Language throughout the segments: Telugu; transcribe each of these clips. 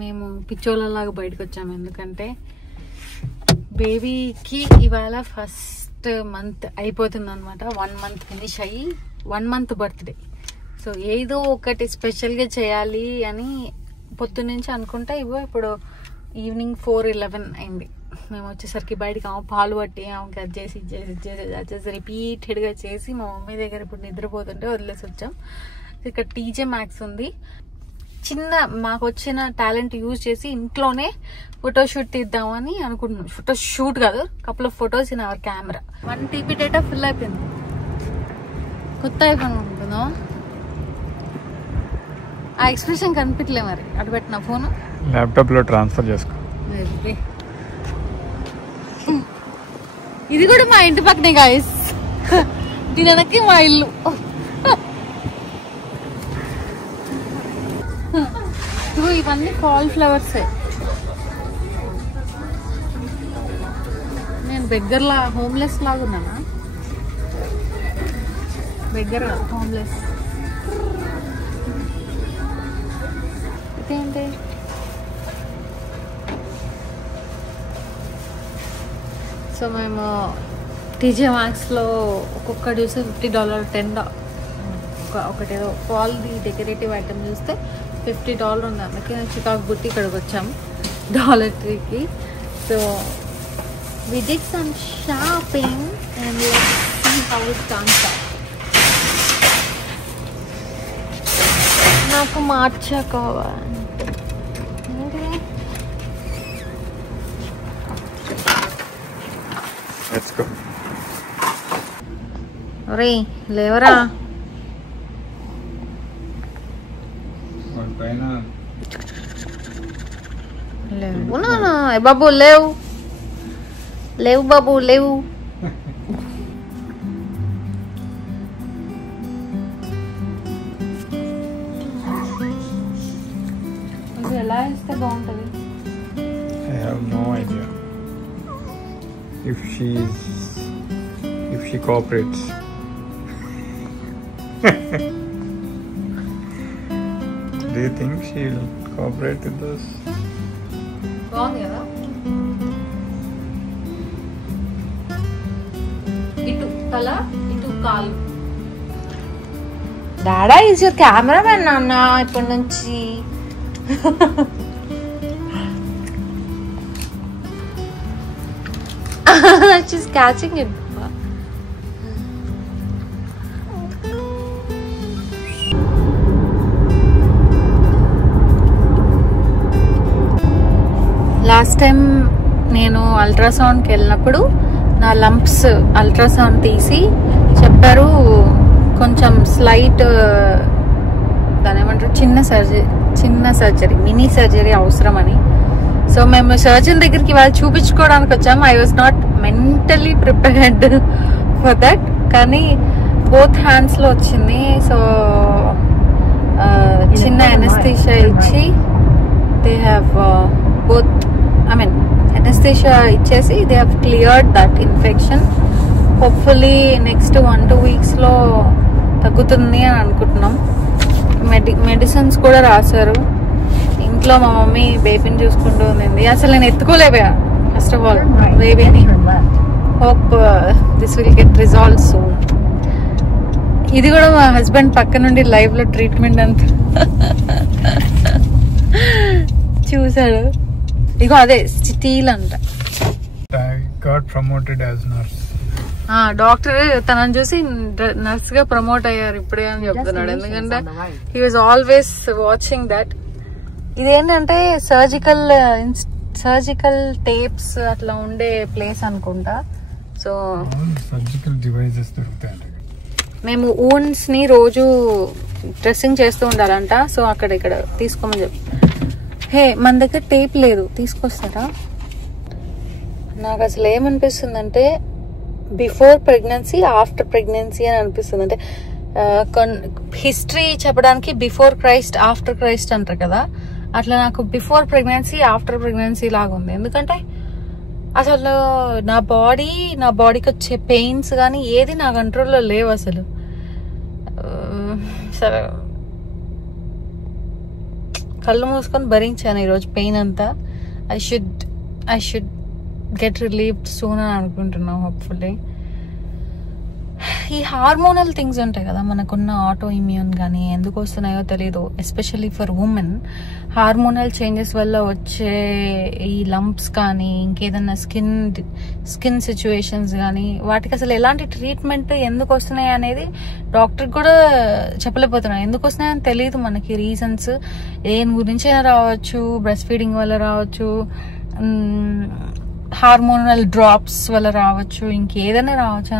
మేము పిచ్చోళ్ళలాగా బయటకు వచ్చాము, ఎందుకంటే బేబీకి ఇవాళ ఫస్ట్ మంత్ అయిపోతుంది అనమాట. 1 month ఫినిష్ అయ్యి 1 month బర్త్డే. సో ఏదో ఒకటి స్పెషల్గా చేయాలి అని పొద్దున్నుంచి అనుకుంటా. ఇప్పుడు ఈవినింగ్ 4:11 అయింది. మేము వచ్చేసరికి బయటికి పాలు పట్టి ఆమెకి అది చేసి రిపీటెడ్గా చేసి మా మమ్మీ దగ్గర ఇప్పుడు నిద్రపోతుంటే వదిలేసి వచ్చాం. ఇక్కడ టీజే మ్యాక్స్ ఉంది. చిన్న మాకు వచ్చిన టాలెంట్ యూజ్ చేసి ఇంట్లోనే ఫోటోషూట్ తీద్దామని అనుకుంటున్నాం. ఫోటోషూట్ కాదు, couple of photos in our camera. 1 TB data full అయిపోయింది. కొత్త ఐఫోన్ ఉంటుందో ఆ ఎక్స్ప్రెషన్ కనిపించలే, మరి అటు పెట్టిన ఫోన్ ల్యాప్టాప్ లో ట్రాన్స్ఫర్ చేసుకో. ఇది కూడా మా ఇంటి పక్కనే గాయస్, దీని వెనక్కి మా ఇల్లు. ఇవన్నీ కాలీఫ్లవర్స్. నేను బెగ్గర్లా హోమ్లెస్ లాగా ఉన్నానా? బెగ్గర్ కాదు, హోమ్లెస్. ఇదేంటి? సో మేము టీజే మ్యాక్స్లో ఒక్కొక్కటి చూస్తే $50, $10 ఒకటేదో పాల్ది డెకరేటివ్ ఐటమ్ చూస్తే $50 ఉంది. అందుకే నేను చికాకు బుట్టి ఇక్కడికి వచ్చాము డాలర్ ట్రీకి. So we did some shopping and let's see how it turns out. నాకు మార్చా కావాలి. Let's go. ఒరే లేవరా. లేవు నాన్న. బాబు లేవు, లేవు బాబు లేవు. ఎలా ఇస్తే బాగుంటుంది? I have no idea. If she cooperates. Do you think she'll cooperate with us? బాగుంది కదా. ఇటు తల, ఇటు కాలు. డాడా ఈజ్ యువర్ కెమెరామెన్ నాన్న ఇప్పటి నుంచి. She's catching it. Last time నేను అల్ట్రాసౌండ్కి వెళ్ళినప్పుడు నా లంప్స్ అల్ట్రాసౌండ్ తీసి చెప్పారు కొంచెం స్లైట్, దాని ఏమంటారు, చిన్న సర్జరీ మినీ సర్జరీ అవసరమని. సో మేము సర్జన్ దగ్గరికి వాళ్ళు చూపించుకోవడానికి వచ్చాము. I was not mentally prepared for that, కానీ బోత్ హ్యాండ్స్లో వచ్చింది. సో చిన్న ఎనస్థీషియా ఇచ్చి దే హ్యావ్ బోత్ anesthesia ఇచ్చేసి they have cleared that infection. Hopefully next 1-2 weeks లో తగ్గుతుంది అని అనుకుంటున్నాం. మెడిసిన్స్ కూడా రాశారు. ఇంట్లో మా మమ్మీ బేబీని చూసుకుంటూ ఉంది. అసలు నేను ఎత్తుకోలేకపోయా ఫస్ట్ ఆఫ్ ఆల్ బేబీని. Hope this will get resolve soon. ఇది కూడా మా హస్బెండ్ పక్క నుండి లైవ్ లో ట్రీట్మెంట్ అంతా చూసాడు. ఇగో అదే స్టీల్ అంట. I got promoted as nurse. Doctor తనని చూసి నర్స్ గా ప్రమోట్ అయ్యారు ఇప్పుడే అని చెప్తున్నాడు. ఎందుకంటే he was always watching that. ఇదేంటంటే సర్జికల్ టేప్స్ అట్లా ఉండే ప్లేస్ అనుకుంటా. సో సర్జికల్ డివైసెస్ దొరుకుతాయి. మేము ఊన్స్ ని రోజు డ్రెస్సింగ్ చేస్తూ ఉండాలంట. సో అక్కడ ఇక్కడ తీసుకోమని చెప్పి. హే, మన దగ్గర టేప్ లేదు, తీసుకొస్తారా? నాకు అసలు ఏమనిపిస్తుంది అంటే బిఫోర్ ప్రెగ్నెన్సీ ఆఫ్టర్ ప్రెగ్నెన్సీ అని అనిపిస్తుంది. అంటే హిస్టరీ చెప్పడానికి బిఫోర్ క్రైస్ట్ ఆఫ్టర్ క్రైస్ట్ అంటారు కదా, అట్లా నాకు బిఫోర్ ప్రెగ్నెన్సీ ఆఫ్టర్ ప్రెగ్నెన్సీ లాగా ఉంది. ఎందుకంటే అసలు నా బాడీకి వచ్చే పెయిన్స్ కానీ ఏది నా కంట్రోల్లో లేవు అసలు. సరే కళ్ళు మూసుకొని భరించాను ఈరోజు పెయిన్ అంతా. I should get relieved soon అని అనుకుంటున్నాం హోప్ఫుల్లీ. ఈ హార్మోనల్ థింగ్స్ ఉంటాయి కదా మనకున్న, ఆటో ఇమ్యూన్ కానీ ఎందుకు వస్తున్నాయో తెలియదు, especially for women. Hormonal changes వల్ల వచ్చే ఈ లంప్స్ కానీ ఇంకేదన్నా స్కిన్ సిచ్యువేషన్స్ కానీ వాటికి అసలు ఎలాంటి ట్రీట్మెంట్ ఎందుకు వస్తున్నాయి అనేది డాక్టర్ కూడా చెప్పలేకపోతున్నాయి. ఎందుకు వస్తున్నాయని తెలియదు మనకి. రీజన్స్ దేని గురించి అయినా రావచ్చు, బ్రెస్ట్ ఫీడింగ్ వల్ల రావచ్చు, హార్మోనల్ డ్రాప్స్ వల్ల రావచ్చు, ఇంకేదైనా రావచ్చు.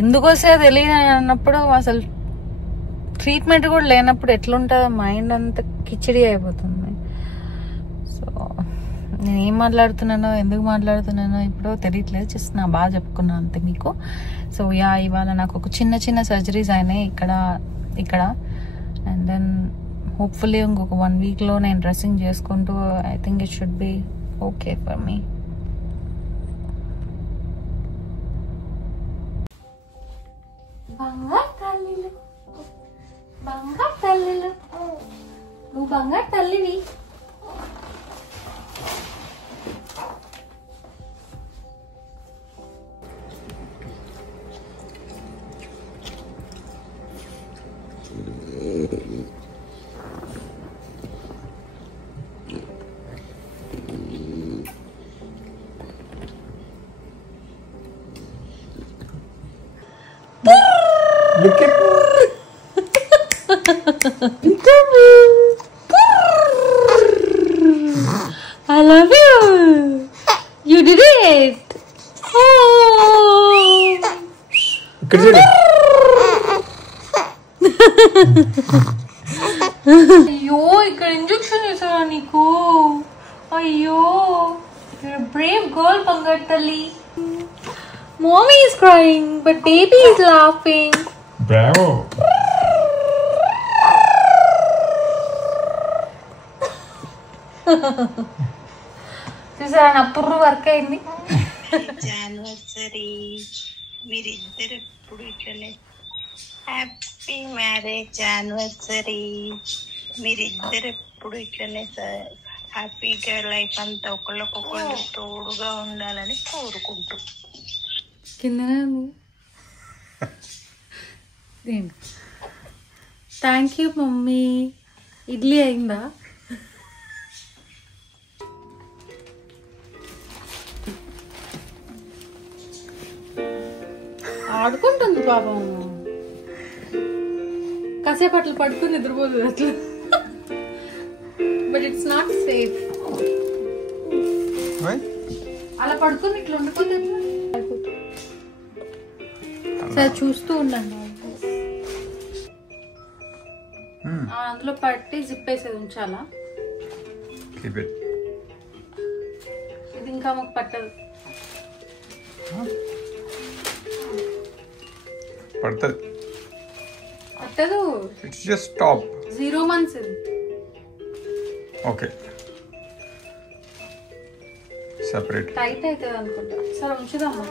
ఎందుకు వస్తే తెలియదు అన్నప్పుడు అసలు ట్రీట్మెంట్ కూడా లేనప్పుడు ఎట్లుంటుందో మైండ్ అంతా కిచిడి అయిపోతుంది. సో నేను ఏం మాట్లాడుతున్నానో ఎందుకు మాట్లాడుతున్నానో ఇప్పుడు తెలియట్లేదు, జస్ట్ నా బాగా చెప్పుకున్నాను అంతే మీకు. సో ఇవాళ నాకు ఒక చిన్న సర్జరీస్ అయినాయి ఇక్కడ. అండ్ దెన్ హోప్ఫుల్లీ ఇంకొక 1 వీక్లో నేను డ్రెస్సింగ్ చేసుకుంటూ I think it should be okay for me. బంగారు తల్లిలు నువ్వు బంగారు తల్లివి. Look at I love you. You did it. Oh. అయ్యో ఇక్కడ ఇంజెక్షన్ వేసారా నీకు? అయ్యో బ్రేవ్ గర్ల్ బంగారు తల్లి. Mommy is crying, but baby is laughing. Bravo. చూసారా నా పుర్రు వర్క్ అయింది. యానివర్సరీ మీరిద్దరు ఎప్పుడు ఇట్లనే హ్యాపీ మ్యారేజ్ యానివర్సరీ. మీరిద్దరు ఎప్పుడు ఇట్లనే హ్యాపీగా లైఫ్ అంతా ఒకళ్ళకొకళ్ళు తోడుగా ఉండాలని కోరుకుంటూ కిందనే థ్యాంక్ యూ మమ్మీ. ఇడ్లీ అయిందా? ఆడుకుంటుంది పాపం. కాసేపు అట్లా పడుకుని నిద్రపోతుంది అట్లా. But it's not safe. అలా పడుకుని ఇట్లా ఉండిపోతే సరే చూస్తూ ఉండండి. అందులో పట్టి జిప్ వేసేది ఉంచాలా? ఇది ఇంకా మాకు పట్టదు. పట్టదు. It's just stop. 0 months ఇది. Okay. Separate. టైట్ అవుతుంది అనుకుంటా. సరే ఉంచుదామా?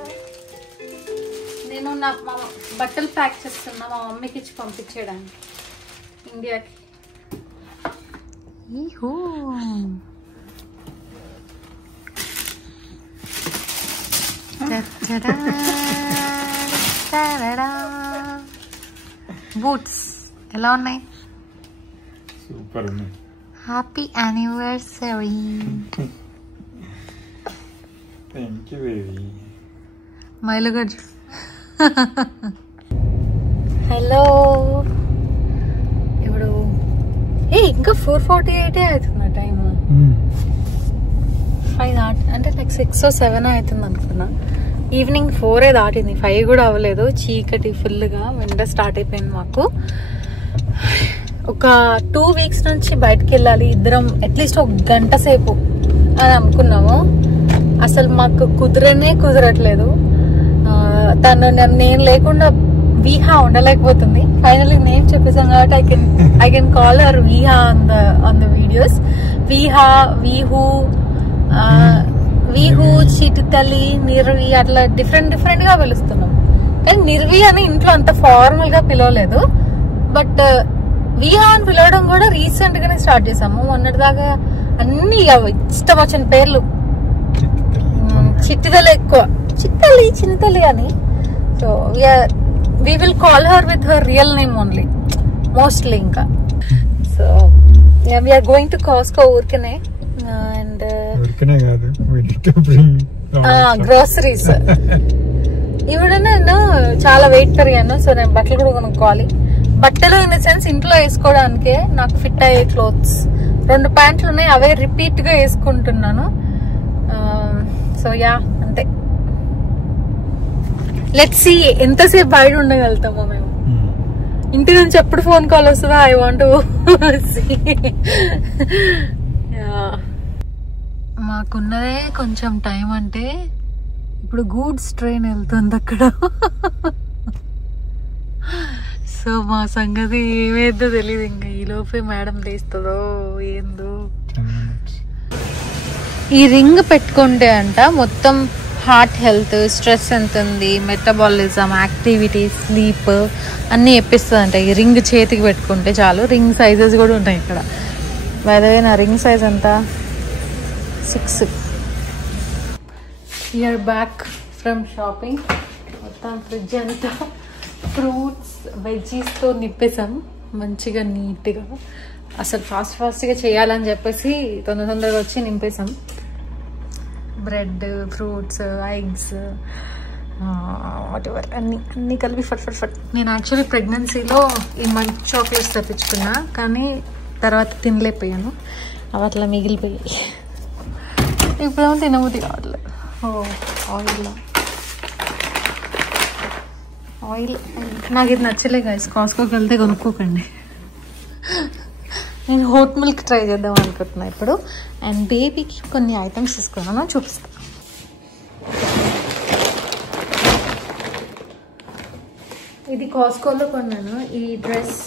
నేను మా బట్టలు ప్యాక్ చేస్తున్నా మా మమ్మీకి ఇచ్చి పంపించేయడానికి ఇండియాకి. బూట్స్ ఎలా ఉన్నాయి? సూపర్ ఉన్నాయి. Happy anniversary. Thank you baby. మైలుగడ్జు. హలో. ఇప్పుడు ఇంకా 4:48 అవుతుంది టైం. 5 దాటి అంటే లైక్ 6 or 7 అవుతుంది అనుకున్నా. ఈవినింగ్ 4 దాటింది, 5 కూడా అవ్వలేదు. చీకటి ఫుల్గా వింటర్ స్టార్ట్ అయిపోయింది మాకు. ఒక 2 weeks నుంచి బయటకు వెళ్ళాలి ఇద్దరం అట్లీస్ట్ 1 గంట సేపు అని అనుకున్నాము. అసలు మాకు కుదరట్లేదు. తను నేను లేకుండా వీహా ఉండలేకపోతుంది. ఫైనల్లీ నేమ్ చెప్పేసాం కాబట్టి I can call her Viha on the videos. Viha, Vihu, చిటితల్లి, నిర్వి అట్లా డిఫరెంట్ గా పిలుస్తున్నాం. కానీ నిర్వి అని ఇంట్లో అంత ఫార్మల్ గా పిలవలేదు. బట్ విహా అని పిలవడం కూడా రీసెంట్ గానే స్టార్ట్ చేసాము. మొన్నటిదాకా అన్ని ఇష్టం వచ్చిన పేర్లు. చిట్టిదల ఎక్కువ, చింతలి అని. So we will call her with her real name only mostly. ఇంకా so we are going to Costco ఊరికనే and we need to bring groceries. ఇవిడ నేను చాలా వెయిట్ పెరిగాను. సో నేను బట్టలు కూడా కొనుక్కోవాలి. బట్టలు ఇన్ ద సెన్స్ ఇంట్లో వేసుకోవడానికే నాకు ఫిట్ అయ్యే క్లోత్స్. 2 ప్యాంట్లు ఉన్నాయి, అవే రిపీట్ గా వేసుకుంటున్నాను. సో యా అంతే. లెట్స్ సీ ఎంతసేపు బయట ఉండగలుగుతామో మేము. ఇంటి నుంచి ఎప్పుడు ఫోన్ కాల్ వస్తుందా ఐ వాంట్ టు సీ. మాకున్నదే కొంచెం టైం. అంటే ఇప్పుడు గూడ్స్ ట్రైన్ వెళ్తుంది అక్కడ. సో మా సంగతి ఏమైద్దో తెలియదు. ఇంకా ఈ లోపే మేడం లేస్తుందో ఏందో. ఈ రింగ్ పెట్టుకుంటే అంట మొత్తం హార్ట్ హెల్త్, స్ట్రెస్ ఎంత ఉంది, మెటబాలిజం, యాక్టివిటీ, స్లీప్ అన్నీ చెప్పిస్తుంది అంట. ఈ రింగ్ చేతికి పెట్టుకుంటే చాలు. రింగ్ సైజెస్ కూడా ఉంటాయి ఇక్కడ. బై ద వే నా రింగ్ సైజ్ అంతా 6. You're back from shopping. మొత్తం ఫ్రిడ్జ్ అంతా ఫ్రూట్స్ వెజ్జీస్తో నింపేసాం మంచిగా నీట్గా. అసలు ఫాస్ట్గా చేయాలని చెప్పేసి తొందరగా వచ్చి నింపేసాం. బ్రెడ్, ఫ్రూట్స్, ఎగ్స్, వాటెవర్ అన్నీ కలిపి ఫట్. నేను యాక్చువల్లీ ప్రెగ్నెన్సీలో ఈ మంచ్ చాక్లెట్స్ తెప్పించుకున్నా, కానీ తర్వాత తినలేకపోయాను. అవి అట్లా మిగిలిపోయాయి. ఇప్పుడేమో తినబుద్ధి కావట్లేదు. ఆయిల్ నాకు ఇది నచ్చలే గైస్. కాస్కోకి వెళ్తే కొనుక్కోకండి. నేను హోట్ మిల్క్ ట్రై చేద్దాం అనుకుంటున్నా ఇప్పుడు. అండ్ బేబీకి కొన్ని ఐటమ్స్ తీసుకున్నాను, చూపిస్తాను. ఇది కాస్కోలో కొన్నాను. ఈ డ్రెస్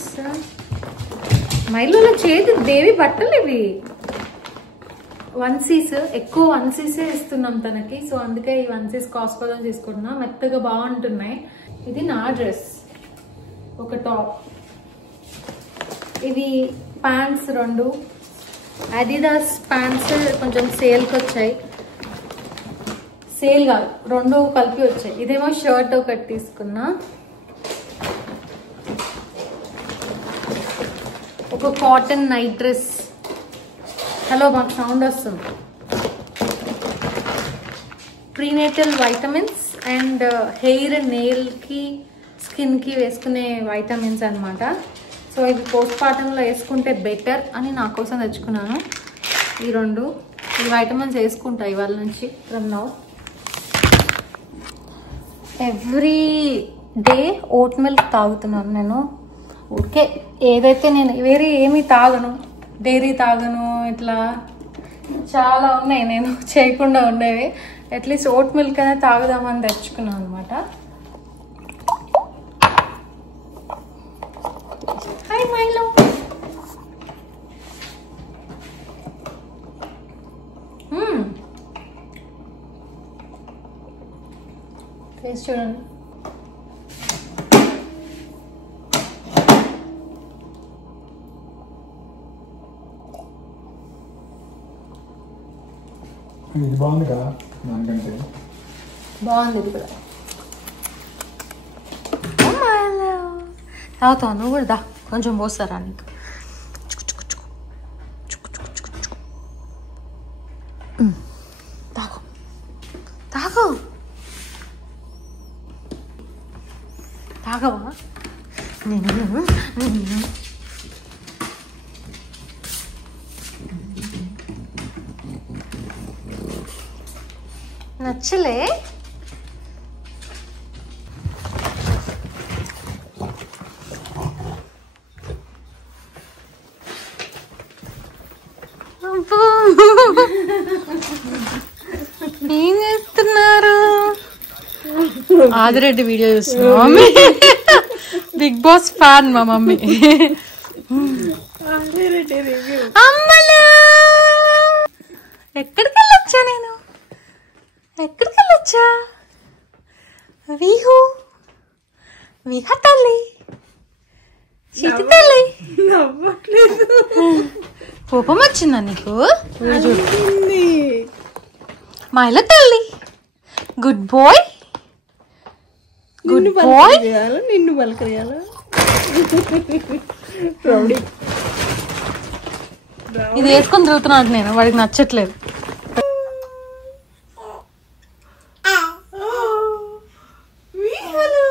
మైలో చేతి బేబీ బట్టలు ఇవి. 1c's ఎక్కువ 1c's ఇస్తున్నాం తనకి. సో అందుకే ఈ 1c's కాస్కోలో తీసుకుంటున్నా. మెత్తగా బాగుంటున్నాయి. ఇది నా డ్రెస్, ఒక టాప్. ఇవి ప్యాంట్స్ 2 అడిడాస్ ప్యాంట్స్. కొంచెం సేల్కి వచ్చాయి. సేల్ కాదు, 2 కలిపి వచ్చాయి. ఇదేమో షర్ట్ ఒకటి తీసుకున్నా. ఒక కాటన్ నైట్ డ్రెస్. హలో మాకు సౌండ్ వస్తుంది. ప్రీనేటల్ వైటమిన్స్ అండ్ హెయిర్, నెయిల్కి, స్కిన్కి వేసుకునే వైటమిన్స్ అనమాట. సో ఇది పోస్ట్ పార్టంలో వేసుకుంటే బెటర్ అని నా కోసం తెచ్చుకున్నాను. ఈ 2 ఈ వైటమిన్స్ వేసుకుంటా ఇవాళ నుంచి, from now. Every day oat milk తాగుతున్నాను నేను. ఓకే, ఏదైతే నేను వేరే ఏమీ తాగను, డైరీ తాగను, ఇట్లా చాలా ఉన్నాయి నేను చేయకుండా ఉండేవి. అట్లీస్ట్ ఓట్ మిల్క్ అనేది తాగుదామని తెచ్చుకున్నాను అనమాట. హాయ్ మైలో. టేస్ట్ చూడండి. ఇది బాగుంది కదా, దానికంటే బాగుంది ఇది కూడా. తాగుతావు నువ్వు కూడా? దా కొంచెం పోస్తారా నీకు. తాగు తాగు తాగవా? నచ్చలే? ఏం చేస్తున్నారు? ఆదిరెడ్డి వీడియో చూస్తున్నా మమ్మీ. బిగ్ బాస్ ఫ్యాన్ మా మమ్మీ. అమ్మలు ఎక్కడికి వెళ్ళొచ్చా నేను? ఎక్కడికి వెళ్ళొచ్చా? విహు విహ తల్లి చిట్టి తల్లి నవ్వట్లేదు. కోపం వచ్చిందా నీకు? అలిగింది. మైల తల్లి గుడ్ బాయ్. నిన్ను పలకరియాలా? నిన్ను పలకరియాలా? రౌడీ. ఇది వేసుకొని తిరుగుతున్నాడు నేను, వాడికి నచ్చట్లేదు. హలో.